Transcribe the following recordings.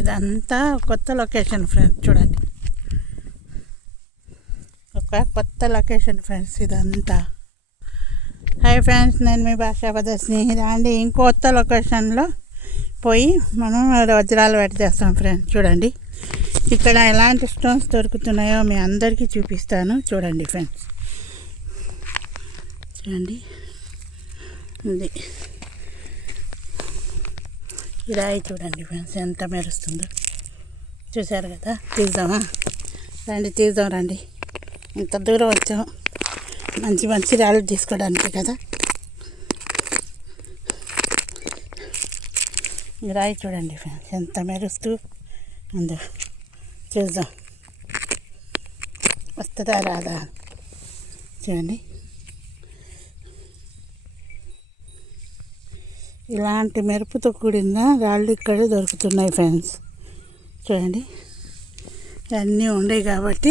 ఇదంతా కొత్త location friends, చూడండి. ఒక కొత్త లొకేషన్ ఫ్రెండ్స్ ఇదంతా. హాయ్ ఫ్రెండ్స్, నేను మీ భాషాపదర్శిని. రాండి ఇంకొత్త లొకేషన్లో పోయి మనం వజ్రాలు వెట చేస్తాం ఫ్రెండ్స్. చూడండి ఇక్కడ ఎలాంటి స్టోన్స్ దొరుకుతున్నాయో మీ అందరికీ చూపిస్తాను. చూడండి ఫ్రెండ్స్, చూడండి ఇది ఈ రాయి చూడండి ఫ్రెండ్స్ ఎంత మెరుస్తుందో. చూశారు కదా, తీద్దామా రండి, తీద్దాం రండి. ఇంత దూరం వచ్చాం మంచి మంచి రాళ్ళు తీసుకోవడానికి కదా. ఈ రాయి చూడండి ఫ్రెండ్స్ ఎంత మెరుస్తూ ఉందో. చూద్దాం వస్తుందా రాదా. చూడండి ఇలాంటి మెరుపుతో కూడిన రాళ్ళు ఇక్కడ దొరుకుతున్నాయి ఫ్రెండ్స్. చూడండి అన్నీ ఉండేవి కాబట్టి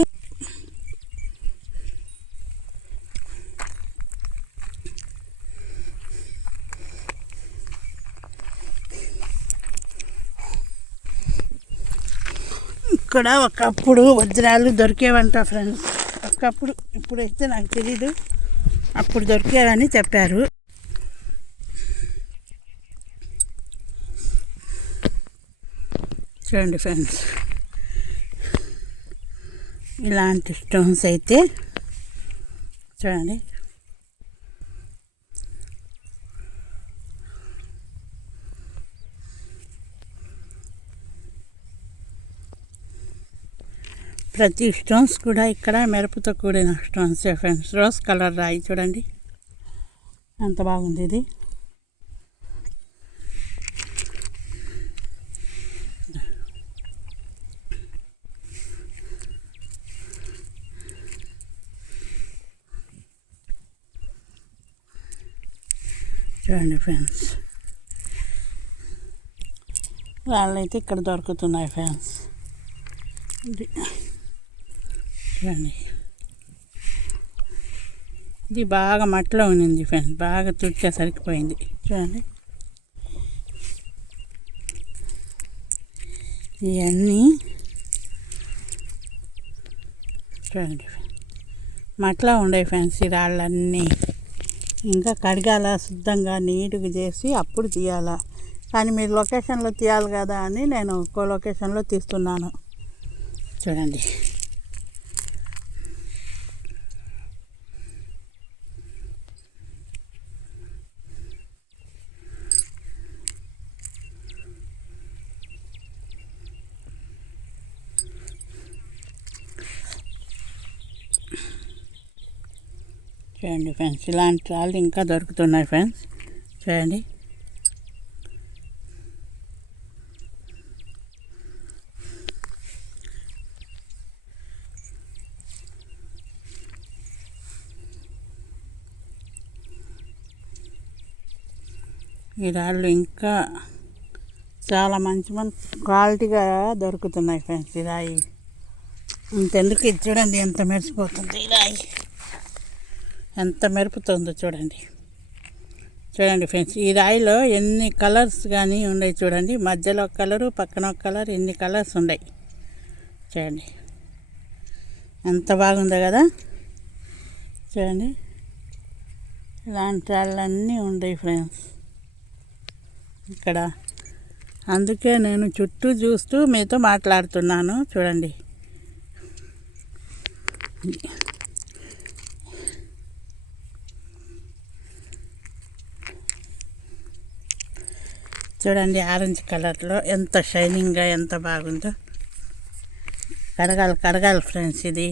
ఇక్కడ ఒకప్పుడు వజ్రాలు దొరికేవంట ఫ్రెండ్స్. ఒకప్పుడు, ఇప్పుడైతే నాకు తెలీదు, అప్పుడు దొరికేవని చెప్పారు. చూడండి ఫ్రెండ్స్ ఇలాంటి స్టోన్స్ అయితే చూడండి. ప్రతి స్టోన్స్ కూడా ఇక్కడ మెరుపుతో కూడిన స్టోన్స్ ఫ్రెండ్స్. రోజ్ కలర్ రాయి చూడండి ఎంత బాగుంది ఇది. చూడండి ఫ్రెండ్స్ రాళ్ళైతే ఇక్కడ దొరుకుతున్నాయి ఫ్రెండ్స్. చూడండి ఇది బాగా మట్టిలో ఉన్నింది ఫ్రెండ్స్, బాగా తుడిచేసరికి పోయింది. చూడండి ఇవన్నీ చూడండి మట్టిలో ఉండే ఫ్రెండ్స్ ఈ రాళ్ళన్నీ. ఇంకా కడగాల, శుద్ధంగా నీట్గా చేసి అప్పుడు తీయాలా. కానీ మీరు లొకేషన్లో తీయాలి కదా అని నేను ఇంకో లొకేషన్లో తీస్తున్నాను. చూడండి చూడండి ఫ్రెండ్స్ ఇలాంటి రాళ్ళు ఇంకా దొరుకుతున్నాయి ఫ్రెండ్స్. చూడండి ఈ రాళ్ళు ఇంకా చాలా మంచి క్వాలిటీగా దొరుకుతున్నాయి ఫ్రెండ్స్. ఈ రాయి ఇంతెందుకు, ఇది చూడండి ఎంత మెరిసిపోతుంది. ఈ రాయి ఎంత మెరుపుతుందో చూడండి. చూడండి ఫ్రెండ్స్ ఈ రాయిలో ఎన్ని కలర్స్ కానీ ఉన్నాయి చూడండి. మధ్యలో ఒక కలరు, పక్కన ఒక కలర్, ఎన్ని కలర్స్ ఉన్నాయి చూడండి. ఎంత బాగుందో కదా. చూడండి ఇలాంటి రాళ్ళన్నీ ఉన్నాయి ఫ్రెండ్స్ ఇక్కడ. అందుకే నేను చుట్టూ చూస్తూ మీతో మాట్లాడుతున్నాను. చూడండి చూడండి ఆరెంజ్ కలర్లో ఎంత షైనింగ్గా ఎంత బాగుందో. కడగాలి ఫ్రెండ్స్. ఇది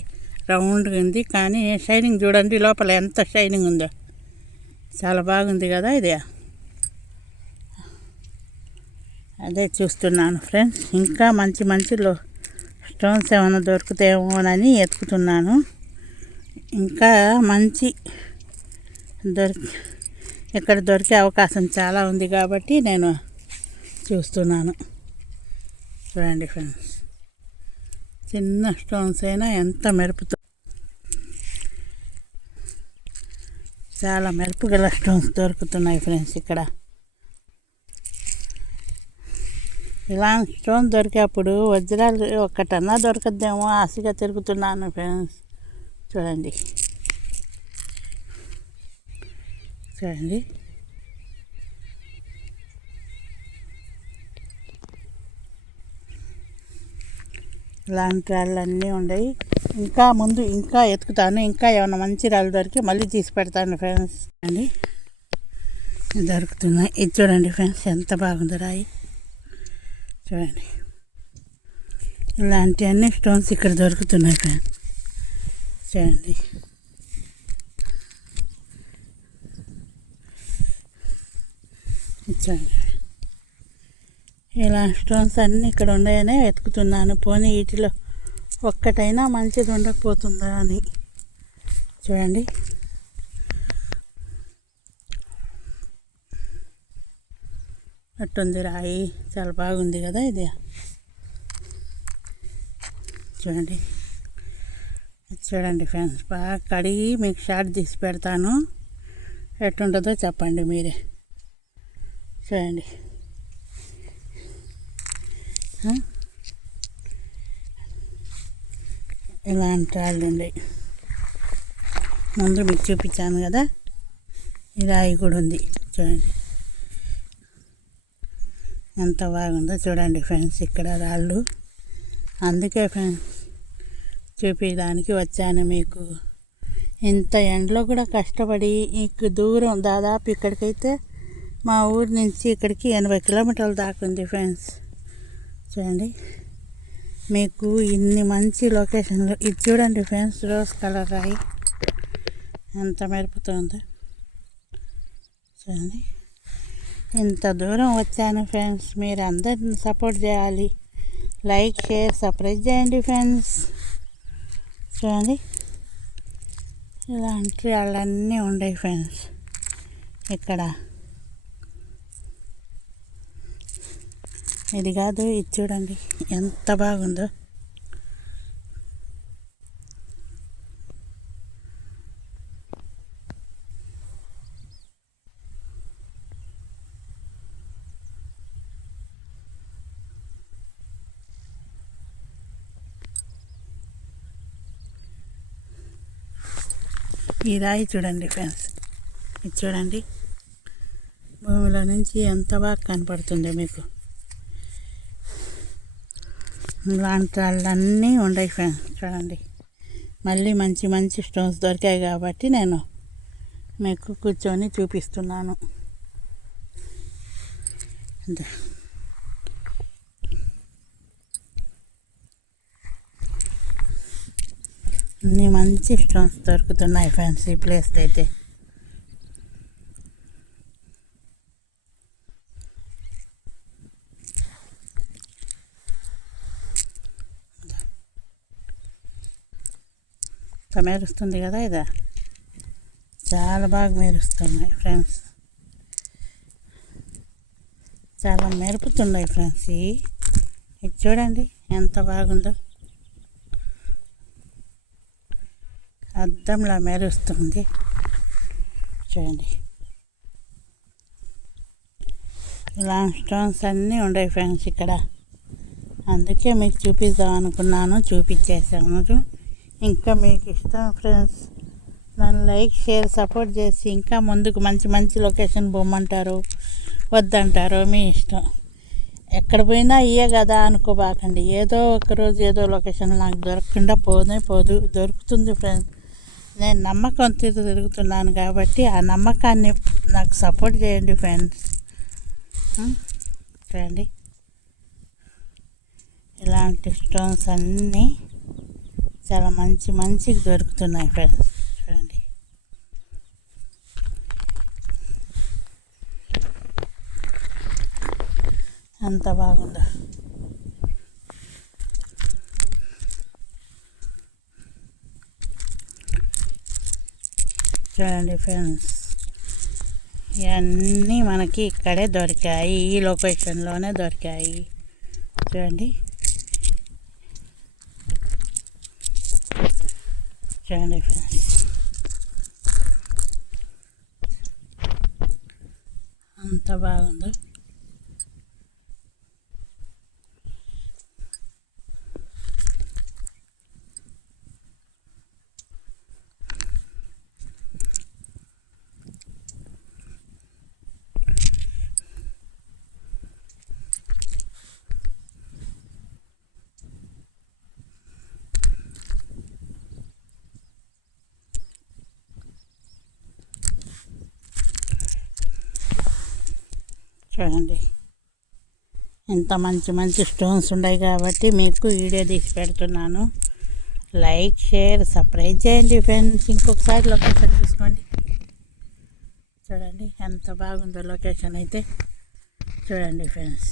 రౌండ్గా ఉంది కానీ షైనింగ్ చూడండి లోపల ఎంత షైనింగ్ ఉందో. చాలా బాగుంది కదా ఇది. అదే చూస్తున్నాను ఫ్రెండ్స్. ఇంకా మంచి మంచిలో స్టోన్స్ ఏమైనా దొరుకుతాయేమోనని ఎతుకుతున్నాను. ఇంకా మంచి ఇక్కడ దొరికే అవకాశం చాలా ఉంది కాబట్టి నేను చూస్తున్నాను. చూడండి ఫ్రెండ్స్ చిన్న స్టోన్స్ అయినా ఎంత మెరుపుతో, చాలా మెరుపు గల స్టోన్స్ దొరుకుతున్నాయి ఫ్రెండ్స్ ఇక్కడ. ఇలాంటి స్టోన్ దొరికేప్పుడు వజ్రాలు ఒక్కటన్నా దొరకద్దేమో ఆశగా తిరుగుతున్నాను ఫ్రెండ్స్. చూడండి చూడండి ఇలాంటి రాళ్ళు అన్నీ ఉన్నాయి. ఇంకా ముందు ఇంకా ఎతుకుతాను, ఇంకా ఏమైనా మంచి రాళ్ళు దొరికి మళ్ళీ తీసి పెడతాను ఫ్రెండ్స్. అండి దొరుకుతున్నాయి. ఇది చూడండి ఫ్రెండ్స్, ఎంత బాగుంది రాయి. చూడండి ఇలాంటి అన్ని స్టోన్స్ ఇక్కడ దొరుకుతున్నాయి ఫ్రెండ్స్. చూడండి చూడండి ఇలా స్టోన్స్ అన్నీ ఇక్కడ ఉన్నాయనే వెతుకుతున్నాను. పోనీ వీటిలో ఒక్కటైనా మంచిది ఉండకపోతుందా అని. చూడండి అట్టుంది రాయి, చాలా బాగుంది కదా ఇది. చూడండి చూడండి ఫ్రెండ్స్, బాగా కడిగి మీకు షార్ట్ తీసి పెడతాను. ఎట్టుంటుందో చెప్పండి మీరే. చూడండి ఇలాంటి రాళ్ళు ఉన్నాయి. ముందు మీకు చూపించాను కదా, ఈ రాయి కూడా ఉంది. చూడండి ఎంత బాగుందో చూడండి ఫ్రెండ్స్ ఇక్కడ రాళ్ళు. అందుకే ఫ్రెండ్స్ చూపించడానికి వచ్చాను మీకు. ఇంత ఎండలో కూడా కష్టపడి దూరం దాదాపు ఇక్కడికైతే మా ఊరి నుంచి ఇక్కడికి 80 కిలోమీటర్లు దాకా ఉంది ఫ్రెండ్స్. చూడండి మీకు ఇన్ని మంచి లొకేషన్లు. ఇది చూడండి ఫ్రెండ్స్, రోజ్ కలర్ రాయి ఎంత మెరుపుతుందో. చూడండి ఇంత దూరం వచ్చాను ఫ్రెండ్స్. మీరు అందరిని సపోర్ట్ చేయాలి. లైక్ షేర్ సబ్స్క్రైబ్ చేయండి ఫ్రెండ్స్. చూడండి ఇలాంటి వాళ్ళన్నీ ఉన్నాయి ఫ్రెండ్స్ ఇక్కడ. ఇది కాదు, ఇది చూడండి ఎంత బాగుందో. ఈ రాయి చూడండి ఫ్రెండ్స్, ఇది చూడండి భూమిలో నుంచి ఎంత బాగా కనపడుతుందో మీకు. ఇలాంటి వాళ్ళన్నీ ఉన్నాయి ఫ్రెండ్స్. చూడండి మళ్ళీ మంచి మంచి స్టోన్స్ దొరికాయి కాబట్టి నేను మీకు కూర్చొని చూపిస్తున్నాను. అన్నీ మంచి స్టోన్స్ దొరుకుతున్నాయి ఫ్రెండ్స్ ఈ ప్లేస్ అయితే. మెరుస్తుంది కదా, ఇదా చాలా బాగా మెరుస్తున్నాయి ఫ్రెండ్స్. చాలా మెరుపుతున్నాయి ఫ్రెండ్స్. ఇది చూడండి ఎంత బాగుందో, అద్దంలా మెరుస్తుంది. చూడండి ఇలాంటి స్టోన్స్ అన్నీ ఉన్నాయి ఫ్రెండ్స్ ఇక్కడ. అందుకే మీకు చూపిద్దాం అనుకున్నాను, చూపించేసాను. ఇంకా మీకు ఇష్టం ఫ్రెండ్స్, నన్ను లైక్ షేర్ సపోర్ట్ చేసి ఇంకా ముందుకు మంచి మంచి లొకేషన్ పోమంటారు, వద్దంటారో మీ ఇష్టం. ఎక్కడ పోయినా ఇయ్యే కదా అనుకోబాకండి. ఏదో ఒకరోజు ఏదో లొకేషన్ నాకు దొరకకుండా పోదు, దొరుకుతుంది ఫ్రెండ్స్. నేను నమ్మకం తిరుగుతున్నాను కాబట్టి ఆ నమ్మకాన్ని నాకు సపోర్ట్ చేయండి ఫ్రెండ్స్. చూడండి ఇలాంటి స్టోన్స్ అన్నీ చాలా మంచి మంచిగా దొరుకుతున్నాయి ఫ్రెండ్స్. చూడండి ఎంత బాగుందో. చూడండి ఫ్రెండ్స్ ఇవన్నీ మనకి ఇక్కడే దొరికాయి, ఈ లొకేషన్లోనే దొరికాయి. చూడండి చూడండి ఫ్రెండ్స్ అంత బాగుందో. చూడండి ఎంత మంచి మంచి స్టోన్స్ ఉన్నాయి కాబట్టి మీకు వీడియో తీసి పెడుతున్నాను. లైక్ షేర్ సబ్స్క్రైబ్ చేయండి ఫ్రెండ్స్. ఇంకొకసారి లొకేషన్ చూసుకోండి. చూడండి ఎంత బాగుందో లొకేషన్ అయితే. చూడండి ఫ్రెండ్స్.